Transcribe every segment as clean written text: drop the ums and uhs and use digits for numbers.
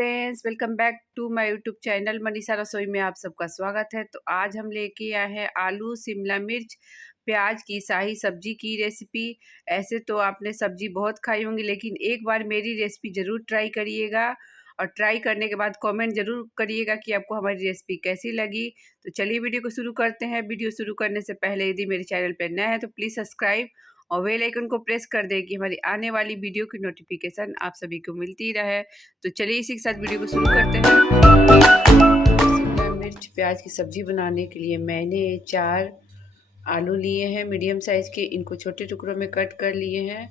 Friends, welcome back to my YouTube channel Manisha Rasoi में आप सबका स्वागत है। तो आज हम लेके आए हैं आलू शिमला मिर्च प्याज की शाही सब्जी की रेसिपी। ऐसे तो आपने सब्जी बहुत खाई होंगी, लेकिन एक बार मेरी रेसिपी ज़रूर ट्राई करिएगा और ट्राई करने के बाद कमेंट ज़रूर करिएगा कि आपको हमारी रेसिपी कैसी लगी। तो चलिए वीडियो को शुरू करते हैं। वीडियो शुरू करने से पहले यदि मेरे चैनल पर नया है तो प्लीज़ सब्सक्राइब और बेल आइकन को प्रेस कर दें कि हमारी आने वाली वीडियो की नोटिफिकेशन आप सभी को मिलती रहे। तो चलिए इसी के साथ वीडियो को शुरू करते हैं। शिमला मिर्च प्याज की सब्जी बनाने के लिए मैंने 4 आलू लिए हैं मीडियम साइज के। इनको छोटे टुकड़ों में कट कर लिए हैं।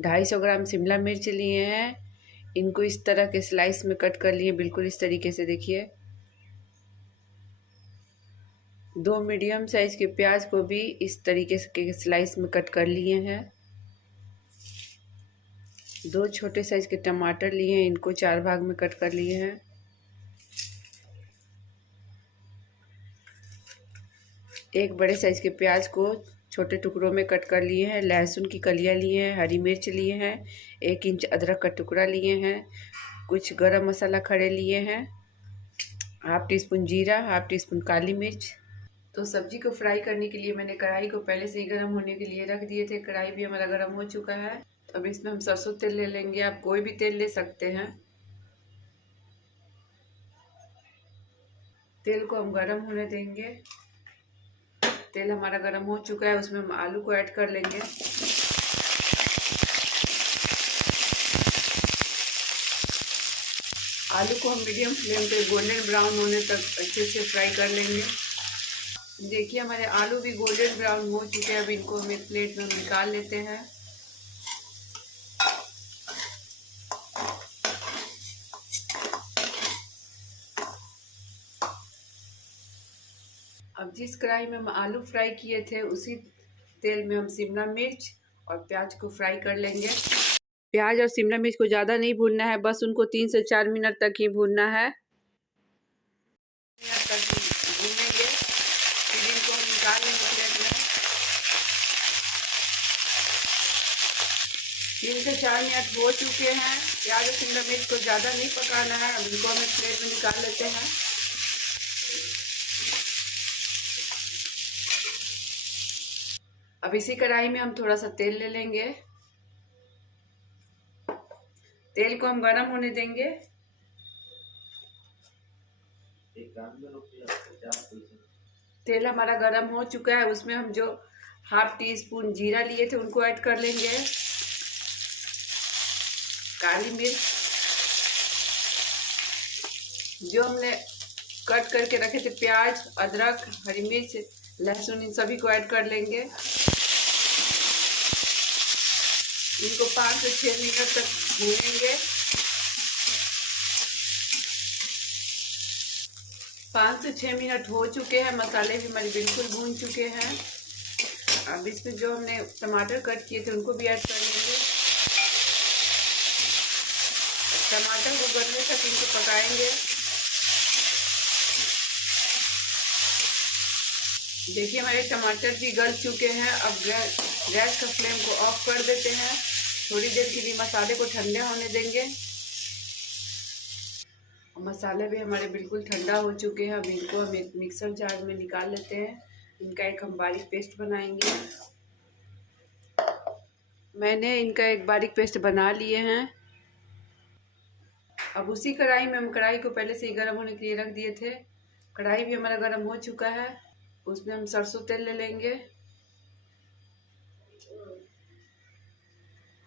250 ग्राम शिमला मिर्च लिए हैं। इनको इस तरह के स्लाइस में कट कर लिए, बिल्कुल इस तरीके से देखिए। 2 मीडियम साइज के प्याज को भी इस तरीके के स्लाइस में कट कर लिए हैं। 2 छोटे साइज के टमाटर लिए हैं, इनको 4 भाग में कट कर लिए हैं। एक बड़े साइज के प्याज को छोटे टुकड़ों में कट कर लिए हैं। लहसुन की कलियां लिए हैं, हरी मिर्च लिए हैं, 1 इंच अदरक का टुकड़ा लिए हैं, कुछ गरम मसाला खड़े लिए हैं, हाफ टी स्पून जीरा, हाफ टी स्पून काली मिर्च। तो सब्जी को फ्राई करने के लिए मैंने कढ़ाई को पहले से ही गर्म होने के लिए रख दिए थे। कढ़ाई भी हमारा गर्म हो चुका है। तो अब इसमें हम सरसों तेल ले लेंगे। आप कोई भी तेल ले सकते हैं। तेल को हम गर्म होने देंगे। तेल हमारा गर्म हो चुका है, उसमें हम आलू को ऐड कर लेंगे। आलू को हम मीडियम फ्लेम पे गोल्डन ब्राउन होने तक अच्छे से फ्राई कर लेंगे। देखिए हमारे आलू भी गोल्डन ब्राउन हो चुके हैं। अब इनको हम एक प्लेट में निकाल लेते हैं। अब जिस कढ़ाई में हम आलू फ्राई किए थे उसी तेल में हम शिमला मिर्च और प्याज को फ्राई कर लेंगे। प्याज और शिमला मिर्च को ज़्यादा नहीं भूनना है, बस उनको 3 से 4 मिनट तक ही भूनना है। भूनेंगे, फिर इनको हम निकाल लेंगे प्लेट में। 3 से 4 मिनट हो चुके हैं। प्याज और शिमला मिर्च को ज़्यादा नहीं पकाना है। अब इनको हम एक प्लेट में निकाल लेते हैं। अब इसी कढ़ाई में हम थोड़ा सा तेल ले लेंगे। तेल को हम गरम होने देंगे। तेल हमारा गरम हो चुका है, उसमें हम जो हाफ टी स्पून जीरा लिए थे उनको ऐड कर लेंगे। काली मिर्च, जो हमने कट करके रखे थे प्याज, अदरक, हरी मिर्च, लहसुन, इन सभी को ऐड कर लेंगे। इनको 5 से 6 मिनट तक भूनेंगे। 5 से 6 मिनट हो चुके हैं। मसाले भी हमारे बिल्कुल भून चुके हैं। अब इसमें जो हमने टमाटर कट किए थे उनको भी ऐड कर लेंगे। टमाटर को गलने तक इनको पकाएंगे। देखिए हमारे टमाटर भी गल चुके हैं। अब गैस का फ्लेम को ऑफ कर देते हैं। थोड़ी देर के लिए मसाले को ठंडे होने देंगे। मसाले भी हमारे बिल्कुल ठंडा हो चुके हैं। अब इनको हम एक मिक्सर जार में निकाल लेते हैं। इनका एक हम बारीक पेस्ट बनाएंगे। मैंने इनका एक बारीक पेस्ट बना लिए हैं। अब उसी कढ़ाई में हम कढ़ाई को पहले से ही गर्म होने के लिए रख दिए थे। कढ़ाई भी हमारा गर्म हो चुका है। उसमें हम सरसों तेल ले लेंगे।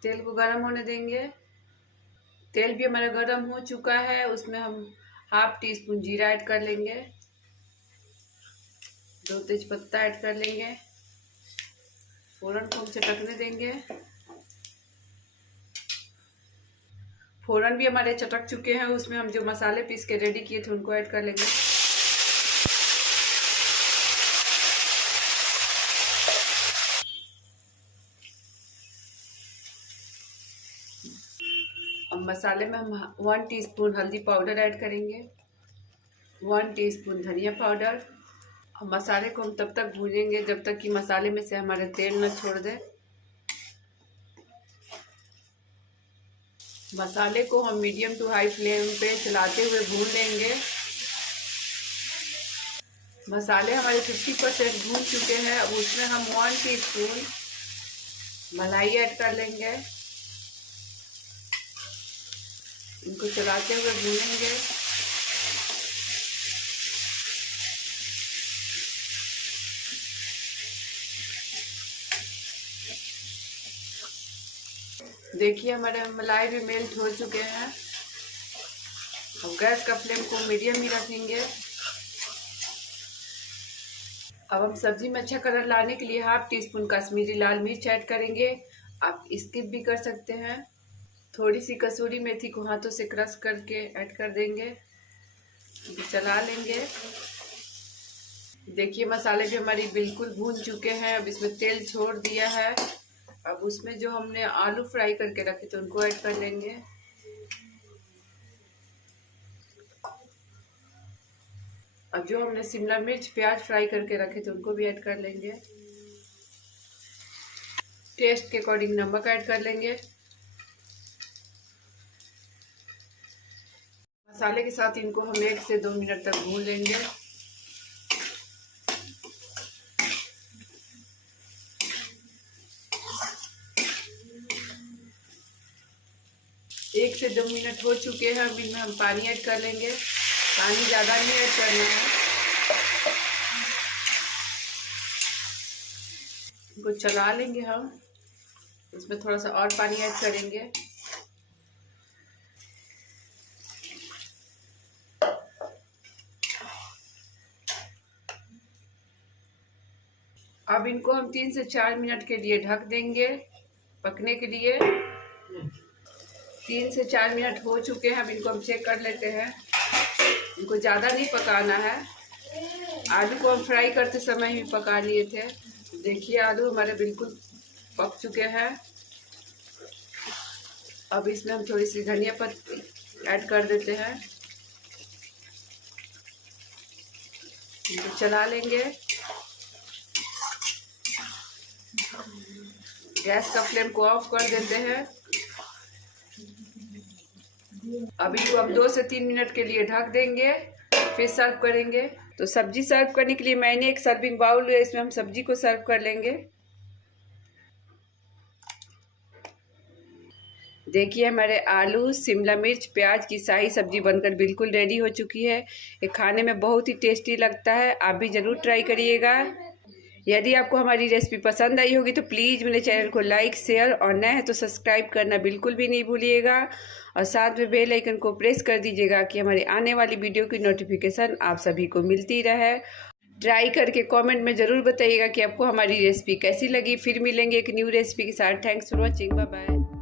तेल को गर्म होने देंगे। तेल भी हमारा गर्म हो चुका है, उसमें हम हाफ टी स्पून जीरा ऐड कर लेंगे। 2 तेजपत्ता ऐड कर लेंगे। फोरन को हम चटकने देंगे। फोरन भी हमारे चटक चुके हैं, उसमें हम जो मसाले पीस के रेडी किए थे उनको ऐड कर लेंगे। अब मसाले में हम 1 टीस्पून हल्दी पाउडर ऐड करेंगे, 1 टीस्पून धनिया पाउडर। अब मसाले को हम तब तक भूनेंगे जब तक कि मसाले में से हमारे तेल न छोड़ दे। मसाले को हम मीडियम टू हाई फ्लेम पे चलाते हुए भून लेंगे। मसाले हमारे 50% भून चुके हैं। अब उसमें हम 1 टीस्पून मलाई ऐड कर लेंगे। इनको चलाते हुए भूनेंगे। देखिए हमारे मलाई भी मेल्ट हो चुके हैं। अब गैस का फ्लेम को मीडियम ही रखेंगे। अब हम सब्जी में अच्छा कलर लाने के लिए 1/2 टीस्पून कश्मीरी लाल मिर्च ऐड करेंगे। आप स्किप भी कर सकते हैं। थोड़ी सी कसूरी मेथी को हाथों से क्रश करके ऐड कर देंगे। चला लेंगे। देखिए मसाले भी हमारी बिल्कुल भून चुके हैं। अब इसमें तेल छोड़ दिया है। अब उसमें जो हमने आलू फ्राई करके रखे थे उनको ऐड कर लेंगे। अब जो हमने शिमला मिर्च प्याज फ्राई करके रखे थे उनको भी ऐड कर लेंगे। टेस्ट के अकॉर्डिंग नमक ऐड कर लेंगे। मसाले के साथ इनको हम 1 से 2 मिनट तक भून लेंगे। एक से 2 मिनट हो चुके हैं। अब इनमें हम पानी ऐड कर लेंगे। पानी ज़्यादा नहीं ऐड करना है। इनको चला लेंगे हम। इसमें थोड़ा सा और पानी ऐड करेंगे। अब इनको हम 3 से 4 मिनट के लिए ढक देंगे पकने के लिए। 3 से 4 मिनट हो चुके हैं। अब इनको हम चेक कर लेते हैं। इनको ज़्यादा नहीं पकाना है। आलू को हम फ्राई करते समय ही पका लिए थे। देखिए आलू हमारे बिल्कुल पक चुके हैं। अब इसमें हम थोड़ी सी धनिया पत्ती ऐड कर देते हैं। इनको चला लेंगे। गैस का फ्लेम को ऑफ कर देते हैं। अब इनको हम 2 से 3 मिनट के लिए ढक देंगे, फिर सर्व करेंगे। तो सब्जी सर्व करने के लिए मैंने एक सर्विंग बाउल लिया। इसमें हम सब्जी को सर्व कर लेंगे। देखिए हमारे आलू शिमला मिर्च प्याज की शाही सब्जी बनकर बिल्कुल रेडी हो चुकी है। ये खाने में बहुत ही टेस्टी लगता है। आप भी ज़रूर ट्राई करिएगा। यदि आपको हमारी रेसिपी पसंद आई होगी तो प्लीज़ मेरे चैनल को लाइक शेयर और नए हैं तो सब्सक्राइब करना बिल्कुल भी नहीं भूलिएगा। और साथ में बेल आइकन को प्रेस कर दीजिएगा कि हमारी आने वाली वीडियो की नोटिफिकेशन आप सभी को मिलती रहे। ट्राई करके कमेंट में ज़रूर बताइएगा कि आपको हमारी रेसिपी कैसी लगी। फिर मिलेंगे एक न्यू रेसिपी के साथ। Thanks for watching. Bye bye.